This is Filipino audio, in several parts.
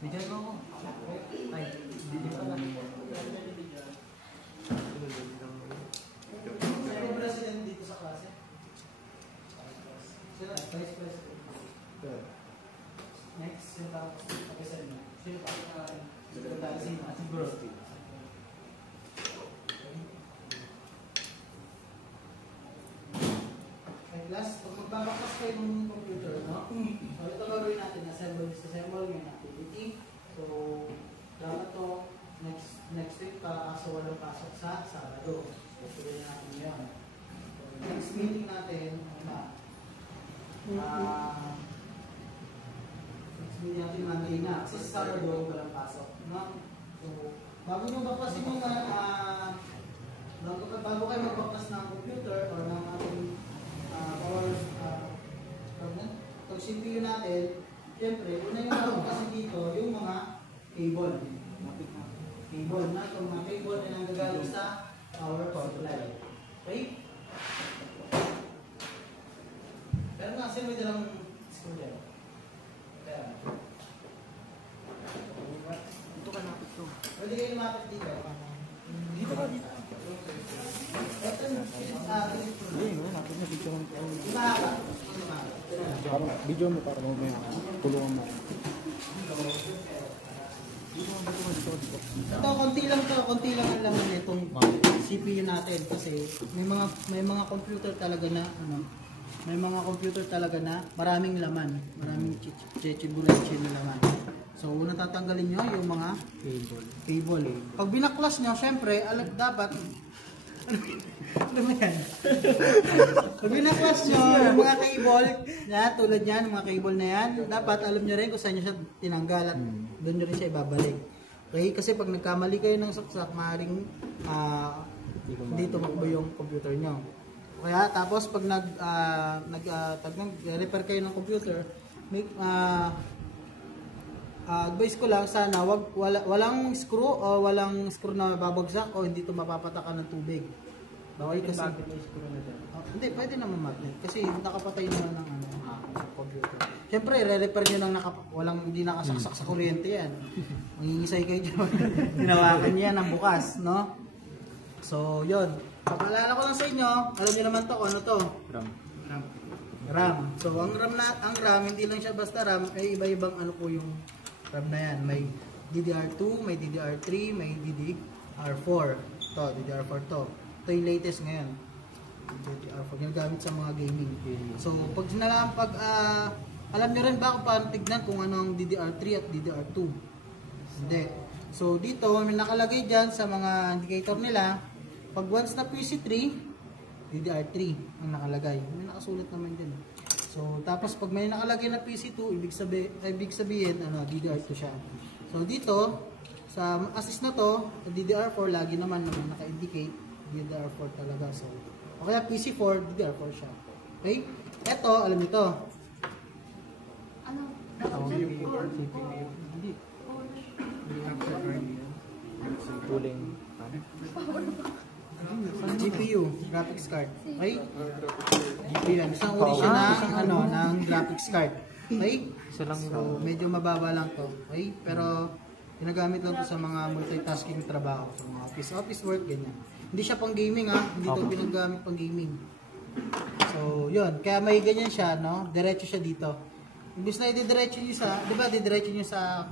Bigyan mo ako. Ay, bigyan pala. Sino president dito sa klase? Sino? Vice president. Next, sino pa? Sino pa? Siguro. Last, pag magbabakas kayo ng computer, no? So, ito gagawin natin, assemble yung activity. So, dapat to next week pa, kaso walang pasok sa Sabado. So, tuloy natin yun. So, next meeting natin, next meeting natin Monday na. Kasi sa Sabado, walang pasok. No? So, bago nyo baklasin yung bago kayo magbaklas ng computer or ng ating pag CPU natin, siyempre, una yung tawag kasi dito, yung mga cable. Cable na, itong mga cable na nanggagaling sa power supply. Okay? Pero nga, sino may dalang screwdriver? Kaya. Ito ka napit to. Pwede kayo lumapit dito. Dito ka dito. Ito yung hindi, no? Napit na video mo. Video mo para mo may tulungan mo. Ito, konti lang ang laman nitong CPU natin kasi may mga computer talaga na maraming laman, maraming chichibuleche na laman. So, unang tatanggalin nyo yung mga cable. Pag binaklas nyo, syempre, dapat ano ba yan? Pag binaklas nyo yung mga cable na tulad yan, mga cable na yan, dapat alam nyo rin kung saan nyo siya tinanggal at doon nyo rin siya ibabalik. Okay? Kasi pag nagkamali kayo ng saksak, maaaring hindi tumakbo yung computer nyo. Kaya tapos pag repair kayo ng computer, advice ko lang sana walang screw o walang screw na babagsak o hindi ito mapapatakan ng tubig. Okay, kasi hindi pwede naman magnet kasi nakapatay naman ng computer. Siyempre re-repair niyo nang hindi nakasaksak sa kuryente yan. Mangingisay kayo diyan. Ginawakan niya ng bukas, no? So, 'yun. Paalala ko lang sa inyo, alam niyo naman to, ano to? RAM. So, ang RAM hindi lang siya basta RAM, ay iba-ibang ano po yung RAM na yan. May DDR2, may DDR3, may DDR4. To, DDR4 to. Ito yung latest ngayon. DDR4, ginagamit sa mga gaming. So, alam nyo rin ba kung paano tignan kung anong DDR3 at DDR2? Hindi. So, dito, may nakalagay dyan sa mga indicator nila. Pag once na PC3, DDR3 ang nakalagay. May nakasulat naman dyan. So, tapos pag may nakalagay na PC2, ibig sabihin DDR2 siya. So, dito, sa assist na to, DDR4, lagi naman naka-indicate DDR4 talaga. So, o kaya PC4, DDR4 siya. Okay? Ito, alam nyo to. Ano? CPU or CPU? Hindi. Cooling. GPU, graphics card. Okay? GPU yan. Isang uri siya ng graphics card. Okay? So, medyo mababa lang to. Okay? Pero, ginagamit lang to sa mga multitasking trabaho. So, mga office work, ganyan. Hindi siya pang gaming Hindi to pinagamit pang gaming. So, yun. Kaya may ganyan siya, no? Diretso siya dito. Imbis na i-diretso nyo di ba, didiretso nyo sa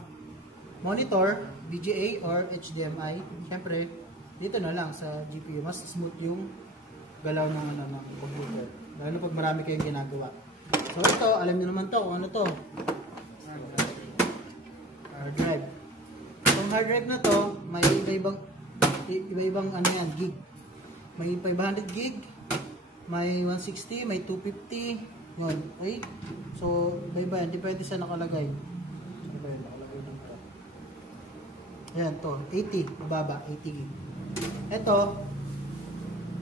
monitor, VGA or HDMI. Siyempre, dito na lang sa GPU, mas smooth yung galaw ng computer. Lalo pag marami kayong ginagawa. So ito, alam niyo naman to, kung ano to? Hard drive. Itong hard drive na to, may iba-ibang gig. May 500 gig, may 160, may 250, yun. Okay? So, iba-iba yan, depende sa nakalagay. Ayan to, 80, mababa, 80 gig. Ito,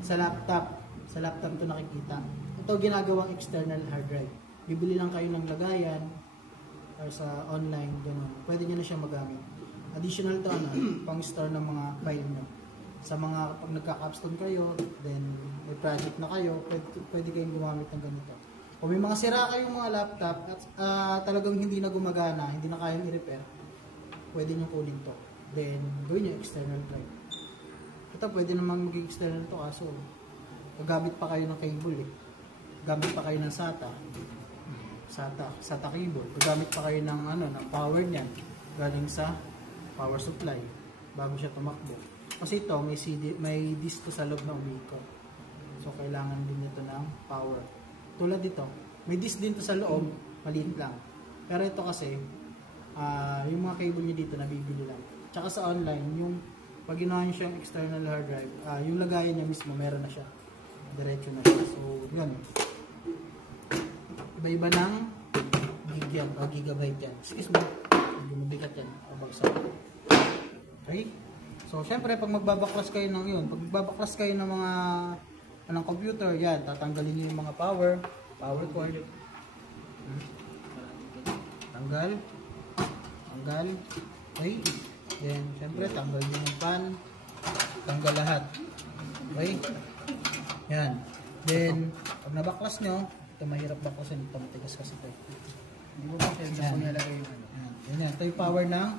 sa laptop to nakikita. Ito ginagawang external hard drive. Bibili lang kayo ng lagayan or sa online, gano'n. Pwede nyo na siya magamit. Additional to, pang store ng mga file nyo. Sa mga, pag nagka-capstone kayo, then may project na kayo, pwede kayong gumamit ng ganito. Kung may mga sira kayong mga laptop at talagang hindi na gumagana, hindi na kayang i-repair, pwede nyo kunin to. Then, gawin nyo external drive. Ito, pwede namang maging external to kaso gagamit pa kayo ng cable eh. Gamit pa kayo ng SATA cable. Gagamit pa kayo ng ng power niyan galing sa power supply bago siya tumakbo. Kasi ito may disk to sa loob na umiikot. So kailangan din ito ng power. Tulad dito, may disk din to sa loob, maliit lang. Pero ito kasi yung mga cable niya dito nabibili lang. Tsaka sa online, yung pag ginawa niyo siyang external hard drive, yung lagayan niya mismo meron na siya. Diretso na siya. So, yun. Iba-iba ng gig yan, o gigabyte yan. Excuse me. Hindi mabigat yan. Pabagsak. Okay? So, syempre, pag magbabaklas kayo ng yun, pag magbabaklas kayo ng mga ng computer, yan, tatanggalin niyo yung mga power cord. Tanggal. Okay? Then, syempre, tanggal niyo yung pan. Tanggal lahat. Okay? Yan. Then, pag nabaklas nyo, ito mahirap baklasin. Ito matigas kasi ito. Hindi mo ba kaya sa nilagay yung ano? Yan. Ito yung power ng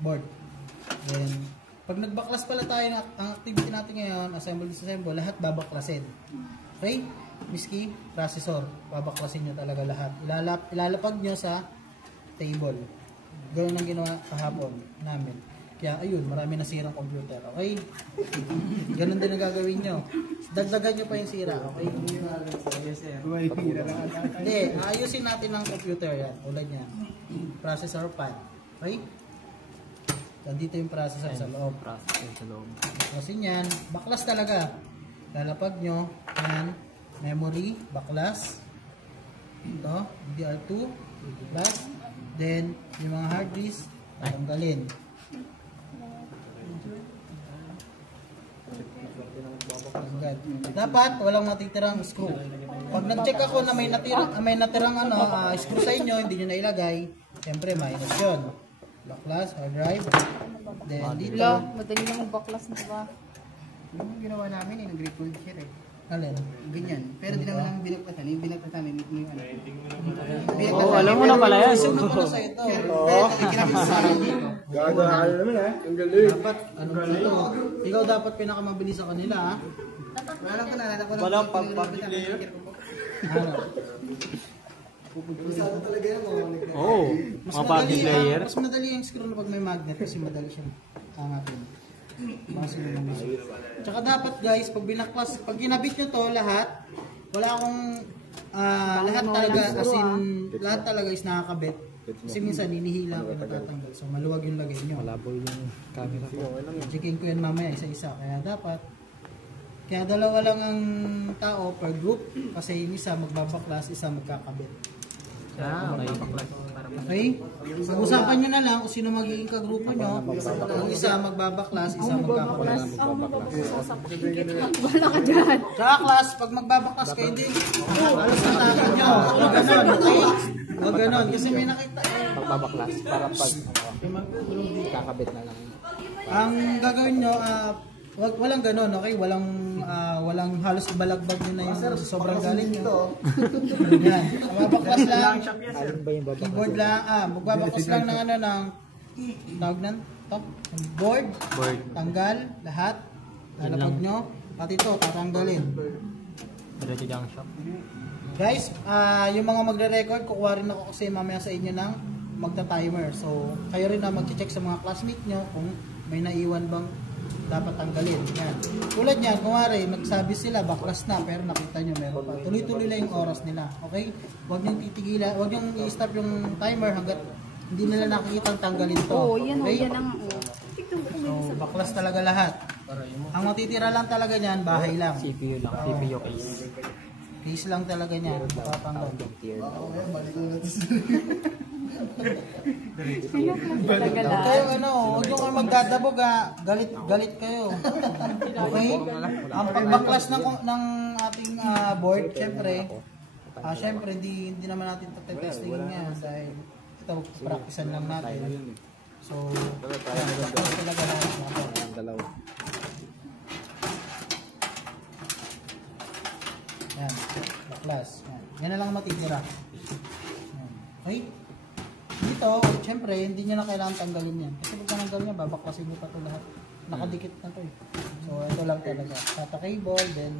board. Then, pag nagbaklas pala tayo, ang activity natin ngayon, assemble, disassemble, lahat babaklasin. Okay? Miski, processor, babaklasin nyo talaga lahat. Ilalapag nyo sa table. Ganoon ang ginawa kahapon namin. Kaya ayun, marami nasirang computer. Okay? Ganun din ang gagawin nyo. Dagdagan nyo pa yung sira. Okay? Hindi, ayusin natin ang computer yan. Tulad yan. Processor pad. Okay? Nandito yung processor sa loob. Kasi yan, baklas talaga. Lalapag nyo. Yan. Memory, baklas. Ito, DDR2, plus. Then, yung mga hard disk, tanggalin. Dapat walang natitirang screw. Pag nag-check ako na may natirang screw sa inyo, hindi nyo nailagay, siyempre minus yun. Baklas, hard drive. Then dito. Madali lang magbaklas na ba? Yung ginawa namin nag-record siya eh. Alin? Ganyan. Pero di naman namin binagtatan. Yung binagtatan namin yung ano. Oo, alam mo na pala yan. Sunod ko na sa ito. Pero ginamit sa akin dito. Gagawin naman Ang galing. Dapat, dito? Ikaw dapat pinakamabilis sa kanila, ha? Wala lang ko na. Walang public layer? Ano? Oo. Mga public layer. Mas madali yung screw na pag may magnet kasi madali siyang angatin. Tsaka dapat guys, pag binaklas, pag ginabit nyo to lahat, wala akong lahat talaga, as in, lahat talaga is nakakabit. Kasi minsan hinihila ko natatanggal. So maluwag yung lagay nyo. Malabo yung camera ko. Checking ko yan mamaya isa-isa. Kaya dalawa lang ang tao per group kasi yung isa magbabaklas, isa magkakabit. Okay. Okay? Pag-usapan nyo na lang kung sino magiging kagrupo nyo. Ang isa magbabaklas, isa magkakabit. Wala ka dyan. Sa class, pag magbabaklas kayo, hindi alas na takot nyo. Huwag ganon, okay? Huwag ganon, kasi may nakita. Pagbabaklas para pag kakabit na lang. Ang gagawin nyo, walang ganon, okay? Walang halos balagbag nyo na yung sobrang galing nyo. Yan. Magbabaklas lang. Alin ba yung babaklas? Keyboard lang, magbabaklas lang ng ng tawag nan to, board, tanggal, lahat. Lalapag nyo, pati ito, tatanggalin. Diretso dyan ang shop. Guys, yung mga magre-record, kukuha rin ako kasi mamaya sa inyo ng magta-timer. So, kayo rin na mag-check sa mga classmate nyo kung may naiwan bang dapat tanggalin. Yan. Tulad niyan, kumari, nagsabi sila, baklas na, pero nakita nyo meron pa. Tuloy-tuloy lang yung oras nila. Okay? Huwag niyong titigilan, huwag niyong i-stop yung timer hanggat hindi nila nakikita tanggalin to. Oo, yan o, Okay? yan ang So, baklas talaga lahat. Ang matitira lang talaga niyan, bahay lang. CPU lang. CPU case. Case lang talaga niyan. Matatanggal. talaga lang. Kayo huwag nyo kayo magdadabog galit kayo. Okay? Ang pagbaklas ng ating board, syempre, hindi naman natin testingin ngayon dahil ito, practicean lang natin. So, baklas talaga lahat natin. Dalawa. Yan. baklas. Yan na lang matitira. Yan. Okay? Dito, syempre, hindi nyo na kailangan tanggalin yan. Kasi pag tinanggal niya, babaklasin nyo pa ito lahat. Nakadikit na ito eh. So, ito lang talaga. Tata cable, then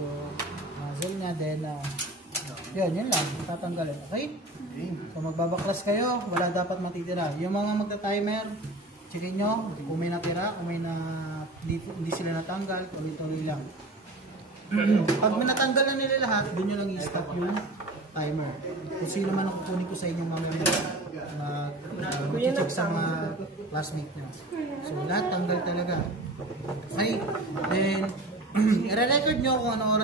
yung nozzle niya, then yun lang. Tatanggalin. Okay? So, magbabaklas kayo. Wala dapat matitira. Yung mga magta-timer, checkin nyo kung may natira, kung may hindi sila natanggal, tuloy-tuloy lang. Pag natanggal na nila lahat, doon nyo lang i-stop yung timer. Kung sino man ang kukunin ko sa inyong mga mag-check sa mga classmate nyo. So, lahat tanggal talaga. Okay? Then, i-record nyo kung anong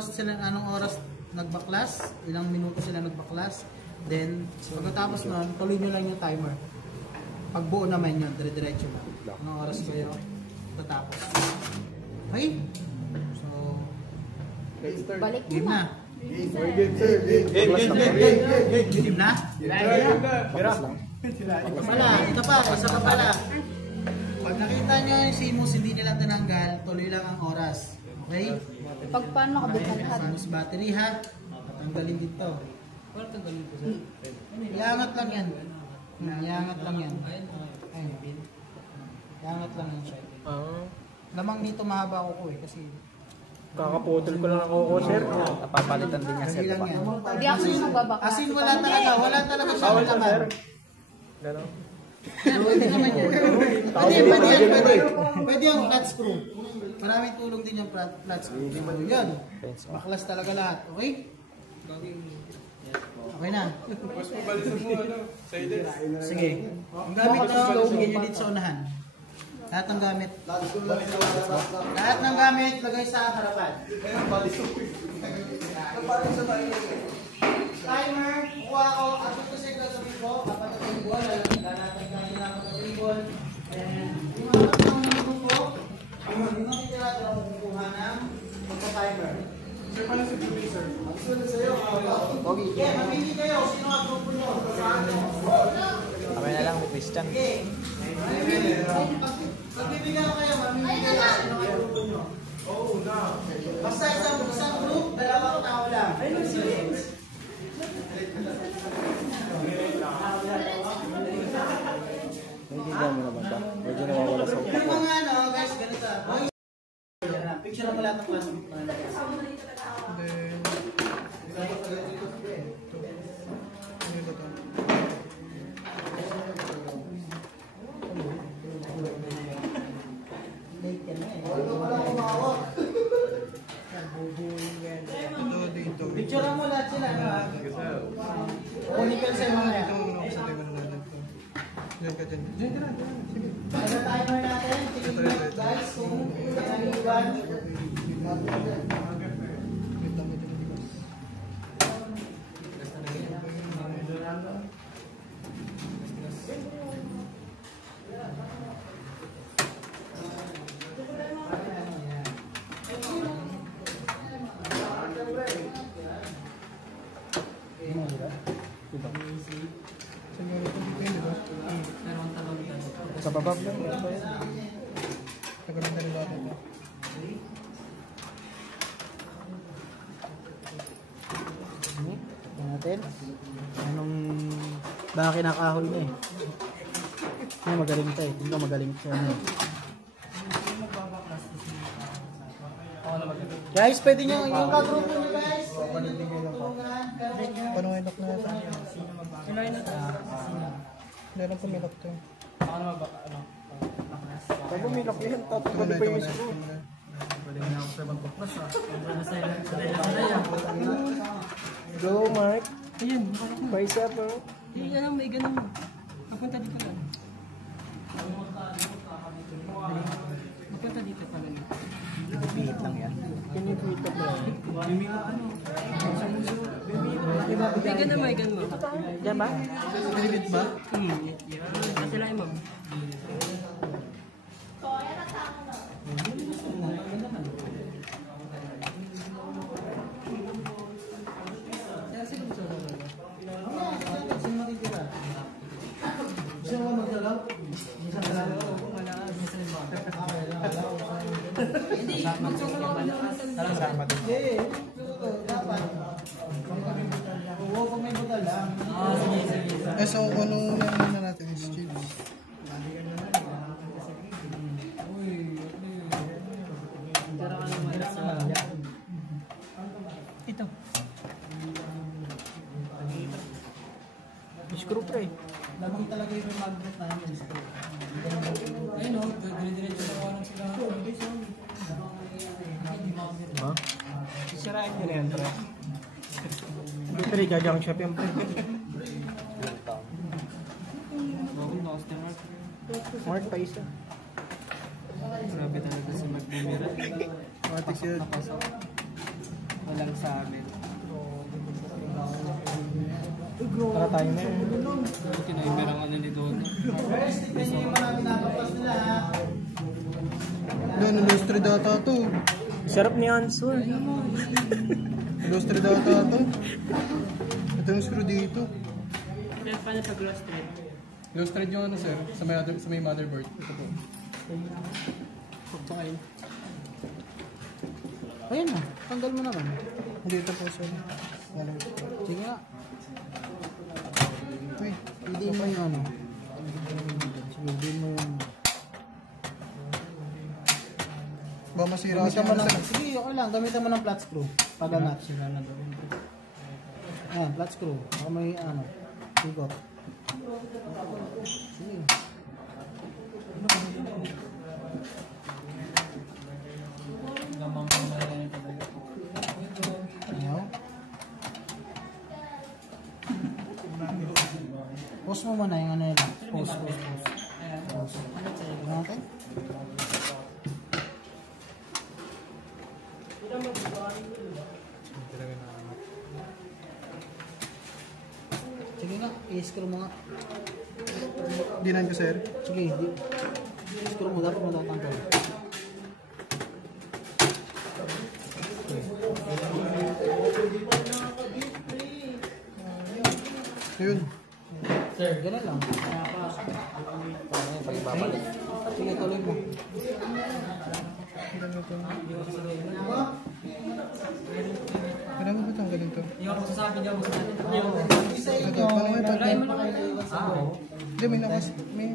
oras nagbaklas, ilang minuto sila nagbaklas. Then, pagkatapos nun, tuloy nyo lang yung timer. Pag buo naman yun, dire-diretso na. Anong oras kayo tatapos. Okay? So, Balik game mo na. Game. Game na? Ito pa, isa pa pala. Pag nakita nyo yung CMOS hindi nila tinanggal, tuloy lang ang oras. Okay? Pag paano nakabuksan lahat? CMOS battery ha. Tatanggalin dito. Iangat lang yan. Iangat lang yan. Ayun. Iangat lang yan siya. Lamang nito mahaba ako eh kasi Kakaputol ko lang ako, sir. Napapalitan din niya, sir. dali lang yan. Hindi ako yung magbabaklas. As in wala talaga siya Bawal na, laman. sir. Gano'n? Pwede naman yan. Pwede yung flat screw. Maraming tulong din yung flat screw. So, yun. Baklas talaga lahat. Okay? Okay na. Sige. Ang gamit nyo, lagyan nyo dito sa unahan. Lahat ng gamit. Lahat ng gamit, lagay sa harapan. Timer, kuha ko. At ito sa gagawin ko, kapag table, lalatan ka nila ng table. And yung mga kapag minuto, yung mga titira ko kukuha ng magka-timer. Sir, paano si Jimmy, sir? Magsunod sa'yo. Okay. Yeah, mamili kayo. Sino ang grupo nyo? Kami na lang, Christian. Okay. Magbibigyan ko kayo. Mamili kayo. Sino ang grupo nyo? Basta isang group, dalawang tao lang. Naiintindihan mo naman ba? Medyo nawawala sa utak Yung ko. mga guys, ganito. Picture na mo lahat ng classmate mo. Picture mo lahat sila. Kunin ka sa mga yan. Para timer natin, tingin nyo guys kung nangiwan. Sa baba lang. Natin. Anong baka kinakahoy niya eh. Ay, magaling to eh. Hindi magaling siya. Guys, pwede nyo yung kagrupo nyo guys. Pwede nyo tulungan. Paano lock na sa akin? Meron pa may lock to. Pag umilok yan, tatagabi pa yung screw. Go, Mark. Ayun, Paisa pa. yan may ganun. Napunta dito lang. Napunta dito pa lang. Pihit lang yan. Pinipihit ka ba? May ganun, may ganun. Diyan ba? Malibit ba? Nasilain mo. Sino matitira? Gusto mo magdalaw? Isang dalaw? Hindi, Sama din. Dapat. So, ano na natin is chips. Ito. Screw pre. Lamang talaga yung magnet namin yung screw. Ayun o, dire-diretso na lang sila. Ha? Sisirain nyo na yan, pre. Hindi pre, gagawang shop yan, pre. Mark pa isa. Grabe talaga si Mark Bumira. Matik yun. Walang sa amin. Para tayo na yun. Kinaiber ang ano ni Dono. Guys, tignan nyo yung mga pinapapas nila ha. Yan, illustre data to. Sarap ni Answer. Illustre data to. Ito yung screw dito. Kaya paano sa grass thread? Illustrate yung ano sir, sa may motherboard. Ito po. Pagpakain. Ayun na, tanggal mo naman. Hindi ito po sir. Yan. Sige nga, Uy, hindi mo yung ano. Sige, hindi mo yung... ba masira Gamitan siya mo ano ng... sir? Sige, okay lang, gamitan mo ng flat screw. Pag-anat. Ayan, flat screw. Baka may ano, sigot. Sige. Gamang mo na yan. Ayaw. Pause mo muna yung ano yun. Pause. Pause. Natin? Sige nga, i-screw mo nga. Dinan ko sir. Sige, screw mo, dapat matatanggal. Yun. Sir, ganun lang. Sige, tuloy mo. Marami ba itong ganito? Hindi ako masasabi niya, masasabi niya. Isa Ito, inyo, paano ito? wala mo kayo naiwan sa buhay. Hindi, may nakas. May...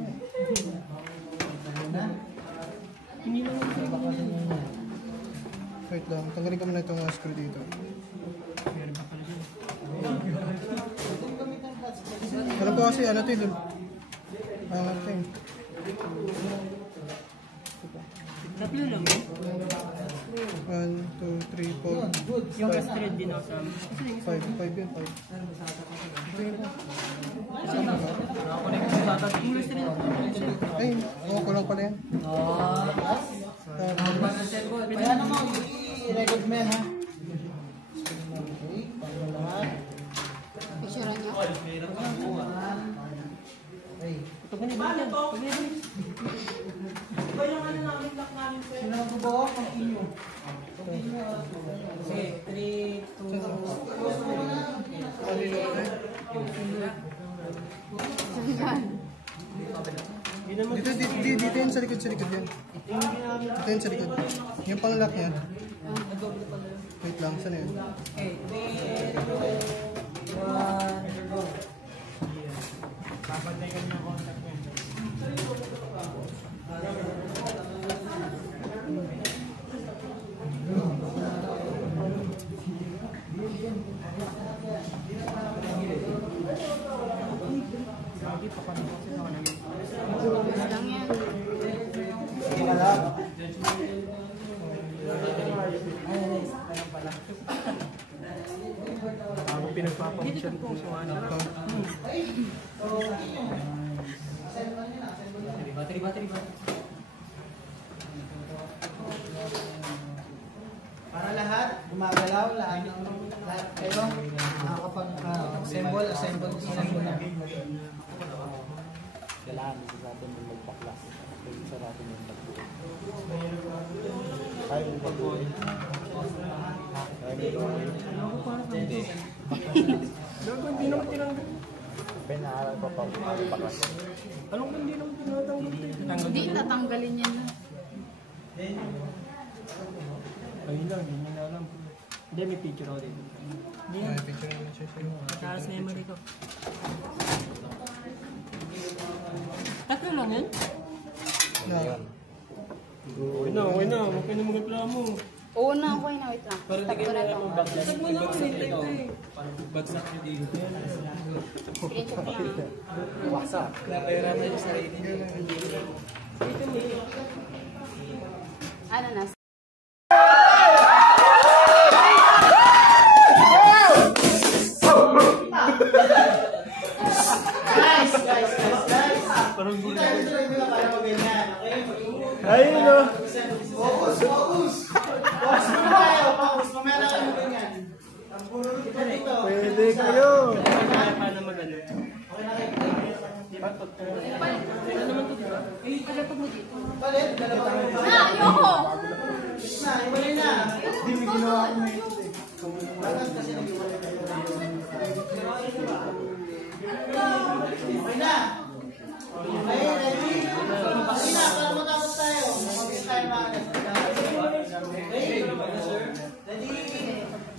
Wait lang, tanggalin ko muna itong screw dito. Ano po kasi, ano ito yun? Ano ito yun? Tatlo lang yun. 1, 2, 3, 4, Yung grass thread din ako sa amin. 5 yun, 5. Ito yun po. Nakakonect ko sa atin. Yung grass thread. Ay, ko lang pala yan. Kaya naman, i-record mo yan ha. Okay, pangalahat. Picture niyo. Okay. Sino magbubuo? Continue. Continue. Okay, 3, 2, Dito yun sa likod yan. Dito yun sa likod. Yung pang-lock yan. Wait lang, saan yun? Okay, 3, 2, 1, go. Lang yan. Sige ka lang. Ako pinagpapamusyan ko sa ano. Battery. Para lahat, gumagalaw, lahat kayo, nakakapag-assemble na. Kailangan isa sa atin yung magpaklas. Isa sa atin yung magpaklas. Kaya yung pag-uwi. Hindi naman tinanggal. Pinaaral ko pa magpaklas. Anong hindi naman tinatanggal? Hindi, tatanggalin yan na. Ayun lang, hindi na alam. Hindi, may picture ako dito. Ay, picture naman siya sa'yo. Mataas memory ko. Tatlo lang yan? Na. Okay na. Huwag ka na mag-reklamo. Oo na, okay na. Wait lang. Parang Stop hindi ko na kayo to. bagsak. May bagsak ito. Bagsak nyo dito. Screenshot ko lang. Waksak. Napera na yung sarili nyo. Ano na? Ayun no. Focus! Focus muna kayo, focus. Mamaya na kayo ganyan. Ang puro dito. Pwede kayo. Paano mag-ano? Palit, dalawa kayo. Ayoko! Na, ibalay na. Hindi, may ginawa ko na ito eh. Bakit kasi nag-iwalay kayo? Okay na. Okay, ready? Okay na, para matapos tayo. Mabilis tayo maagad. Okay? Ready?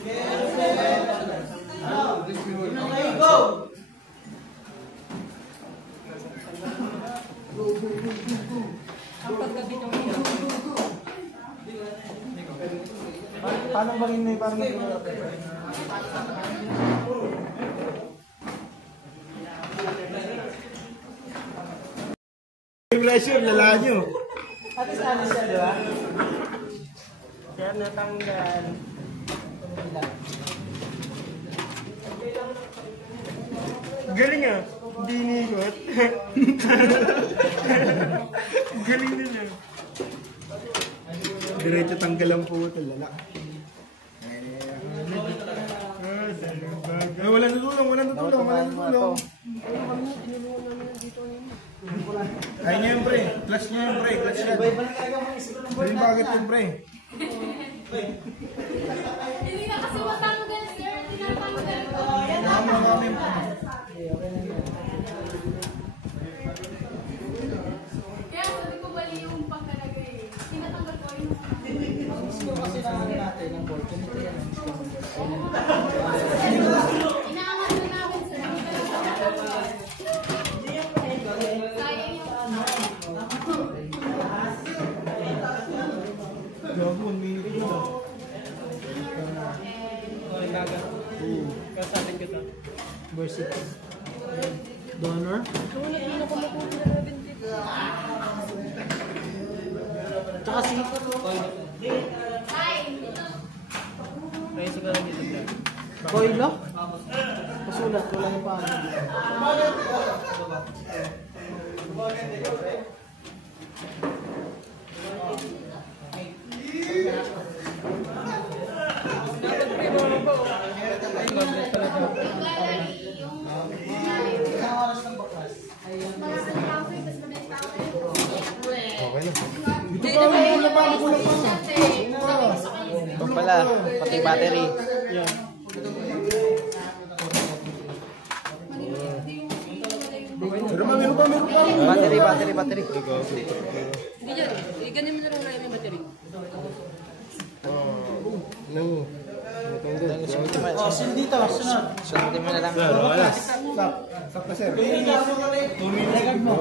Get set. Okay, go! Paano ba rin na parang pressure, lala nyo. Atis siya, di ba? Kaya natanggal. Galing ah. Hindi inikot. Galing din ah. Diretso tanggal ang puto, lala. Wala natulong. Ay niya yung pre, clutch niya yung pre, clutch niya. Iba na talaga mga isip ng Galing bakit yung pre? Hindi na kasi matanggal, sir. Tinatanggal ko. Marami. Kaya sabi ko bali yung pagkalagay. Tinatanggal ko yung... Gusto kasi natin ng board. Ganito yan. Inaangat na namin, sir. Sayang yung ano. Gago, ang minute yun ah. Kasapin ko to. Verse 6. Donor. Tsaka si Kaya siguro dito. Koilo. Pasulat. Wala na pa. Isang oras ng bakas. Ito pala, pati battery. Meron pa. Battery. Hindi dyan. Ganyan mo na lang yung battery. Oh, sin dito. Sunod. Sundin mo na lang. Stop na sir. 2 minutes mo.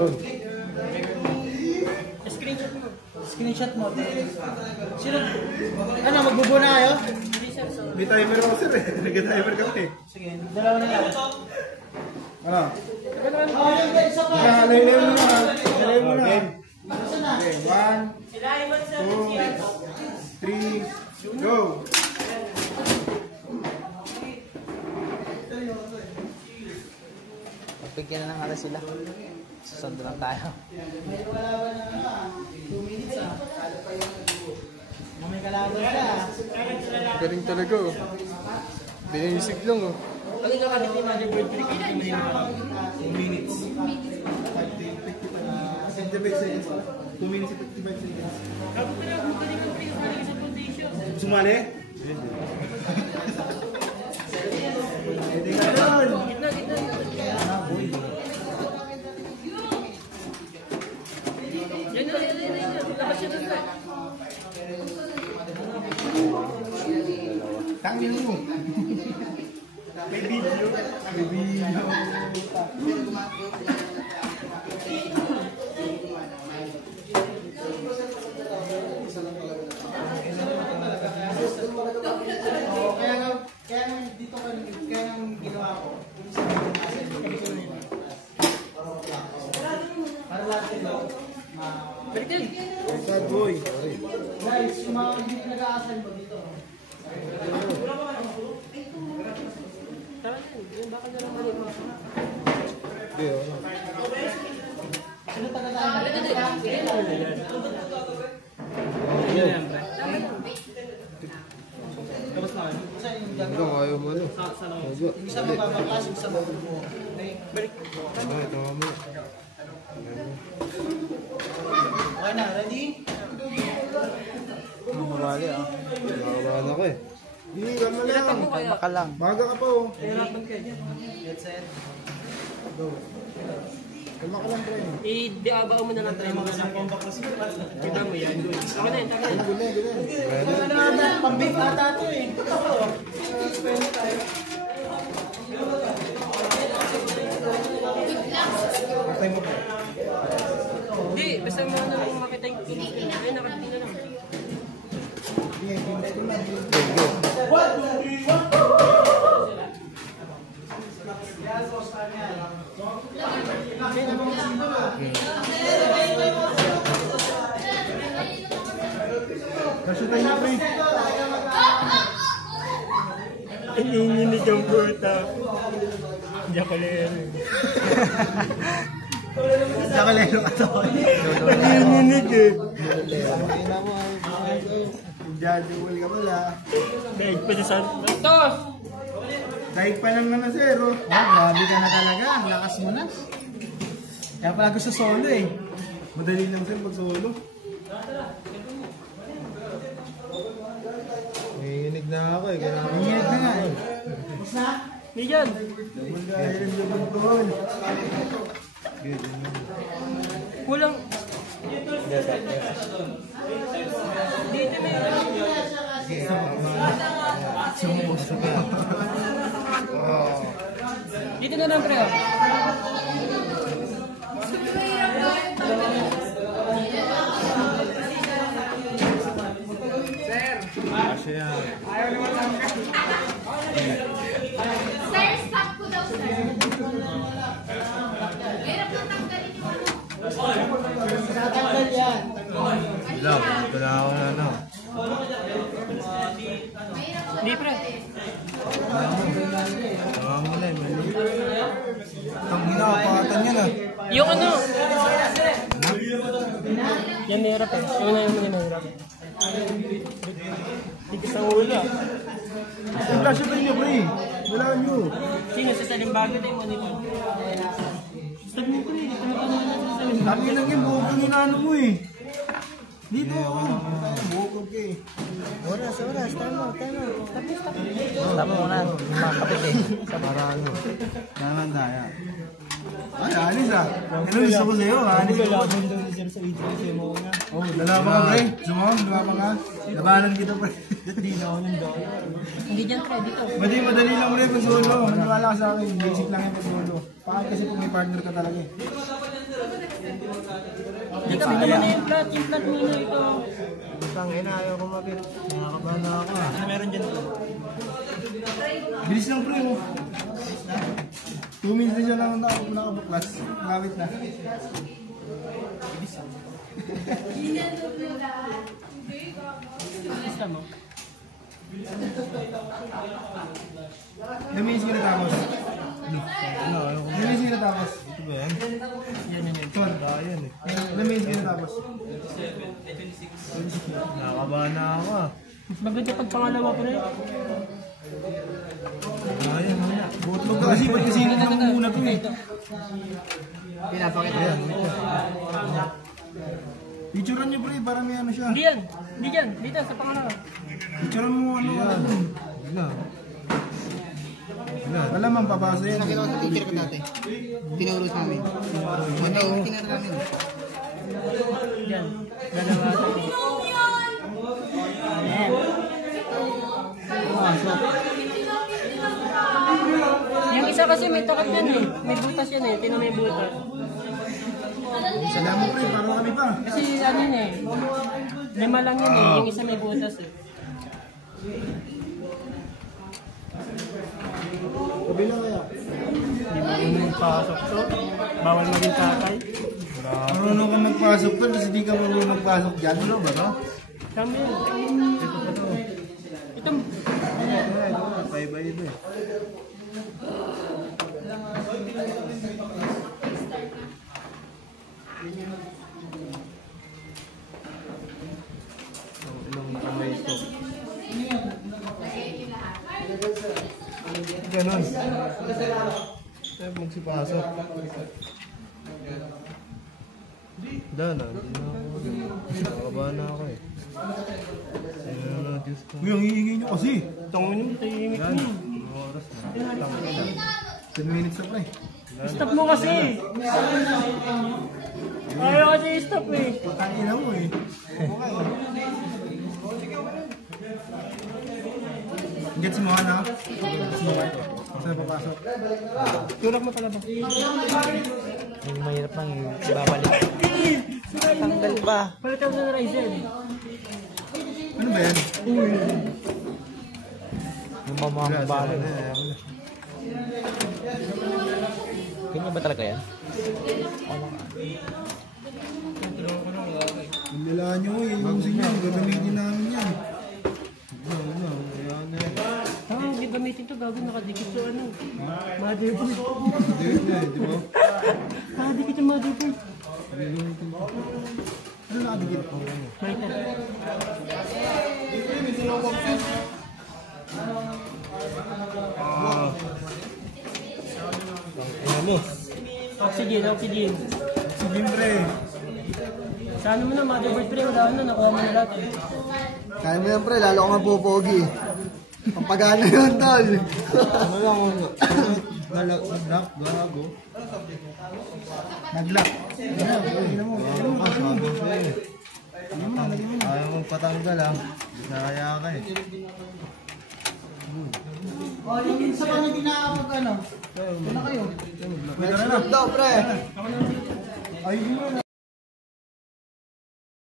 Screenshot mo. Sino? Ano, magbubo na kayo? May timer ako sir eh. Nag-timer kami. Sige, dalawa na lang. Ano? Oh, yan guys, isa pa. Alayin mo na. Isa na. Okay, 1, 2, 3, go! Pagpigyan na lang natin sila. Susundo lang tayo. May kalaban na ano ah. 2 minutes ah. May kalaban ka. Galing talaga oh. Bininisig lang oh. Ano yung nakakit ni Mother Bird 3 kaya hindi mo 2 minutes. 55 seconds. 2 minutes 55 seconds. Kapag ka na, magaling ang pre, magaling sa foundation. Sumali? Hindi ka doon. Gitna. Yan. Labas siya doon na. Tangin mo. Kaya dito kaya ginawa ko. Para lahat ito. Bad boy. Guys, yung mga hindi nag-aasal mo dito. Sino taga-taga? Hanggang ayaw mo ano. Yung isa mababaklas, yung isa mabubuo. Tama mo. Okay na, ready? Mawali ah. Nakabahan ako eh. Hindi, lama lang. Kalma ka lang. Baga ka pa oh. Get set. Kalma ka lang, pre. I-diabaw mo na lang tayo mga sa compact na siya. Kita mo yan. Okay na yun, taka na. Pambig ata ito eh. Patay mo pa. Hindi, basta mo na lang makita yung kinis ko. Ayun, nakating na lang. Kasi tayo na, pre. Ininig ang puta. Jacolero. Jacolero ka to. Ininig eh. Jadwal ka pala. Daig pa sa Santos! Daig pa lang na zero. Grabe ka na talaga. Ang lakas mo na. Kaya pala gusto solo eh. Madali lang sir pag solo. Nanginginig na ako eh. Nangyayag na nga eh. Tapos na? Hindi dyan. Dahil ang laban doon. Kulang. Dito na yun. Dito na lang, pre. Kasi yan. Sir, stop ko daw, sir. Hirap na tanggalin yung ano. Tatanggal yan. Ilaw, ito na ako na ano. Hindi, pre. Tama mo na eh, mali. Ang ginapakatan yan ah. Yung ano? Yan nahirap eh. Yung na yung nahirap. Tigis ang ulo. Ang flash tayo niyo, pre. Wala nyo. Sino sa salimbago na yung monitor? Sabi mo, pre. Dito na tanong na sa salimbago. Lagi lang yung buhok ni nano mo eh. Dito ako. Buhok ka eh. Oras. Tama. Stop muna. Makapit eh. Para ano. Naman tayo. Ay, alis ah. Ano gusto ko sa'yo? Alis ako. Oh, lalaban ka pre. Sumawag, lalaban ka. Labanan kita pre. Hindi na ako nang dahil. Hindi dyan, pre. Dito. Madali lang pre pag solo. Maniwala ka sa akin. Basic lang yung pag solo. Pakal kasi pag may partner ka talaga eh. Dito, dito mo na yung plat. Yung plat muna ito. Tangin na, ayaw ko mapit. Nakakabahan na ako ah. Ano meron dyan? Bilis lang pre oh. 2 minutes na siya lang nakabuklas. Gamit na. Basta mo. Ilang minutes ka natapos? Ilang minutes ka natapos? Ito ba yan? Yan. Ito yan eh. Ilang minutes ka natapos? 26. Nakakabahan na ako ah. Mas maganda pag pangalawa, pre. Ayan, mamaya. Butlog ka kasi ba't kasi lang muna to eh. Pinapakita yan. Picturean niyo pre, para may ano siya. Hindi yan. Hindi dyan. Dito, sa pangalawa. Picturean mo ano. Wala man papasa yan. Nakita ko sa teacher ko dati. Tinuro sa amin. Tinuro namin. Dyan. Dalawa. Ayan. Yung isa kasi kasi may takip yan eh. May butas yan eh. Tingnan may butas. Salamat pre, para kami pa. Kasi ano yun eh. 5 lang yun eh. Yung isa may butas eh. Kabila kaya. Hindi marunong magpasok to. Bawal maging tatay. Marunong ka magpasok pa, kasi di ka marunong magpasok dyan. Ano ba to? Tama yun. Ito pa to. Ito. Paiba-iba eh. Ilang kamay ito. Ganon. Sabi magsipasok. Dana, nakakabahan na ako eh. Ayun na, Diyos ko. Uy, ang hihingi nyo kasi. Tungin yung tahimik Yan, mo. mga oras na. 10 minutes na pre. Stop mo kasi. Ayaw kasi stop eh. Pakain mo eh. Gets mo na? Gets mo ito. Saan papasok? Tulak mo pala ba? Yung mahirap lang yung babalik. Tanggal pa. Palitan mo na Ryzen. Ano ba yan? Yung mamamabalo. Ganyan ba talaga yan? Nilalaan nyo eh. Yung sinyo, gagamitin namin yan. Ah, hindi gamitin to. Gago nakadikit sa ano. Motherboard. Hindi eh, di ba? Nakadikit yung motherboard. Ano nakadikit po? Monitor. Ano mo? Oxygen, oxygen. Sige pre. Sa ano mo na, motherboard pre, wala na, nakuha mo na lahat eh. Kaya mo yan pre, lalo ka mapopogi. Pampagana yun, tol. Ano lang ako? Nag-lock, gago. Nag-lock. Ano mo? Ano mo? Sabi ko eh. Ayaw mong patanggal ah. Nakaya ka eh. Oh, yung isa pa hindi nakakapag ano. Ano kayo? Next group daw, pre. Ayun mo na.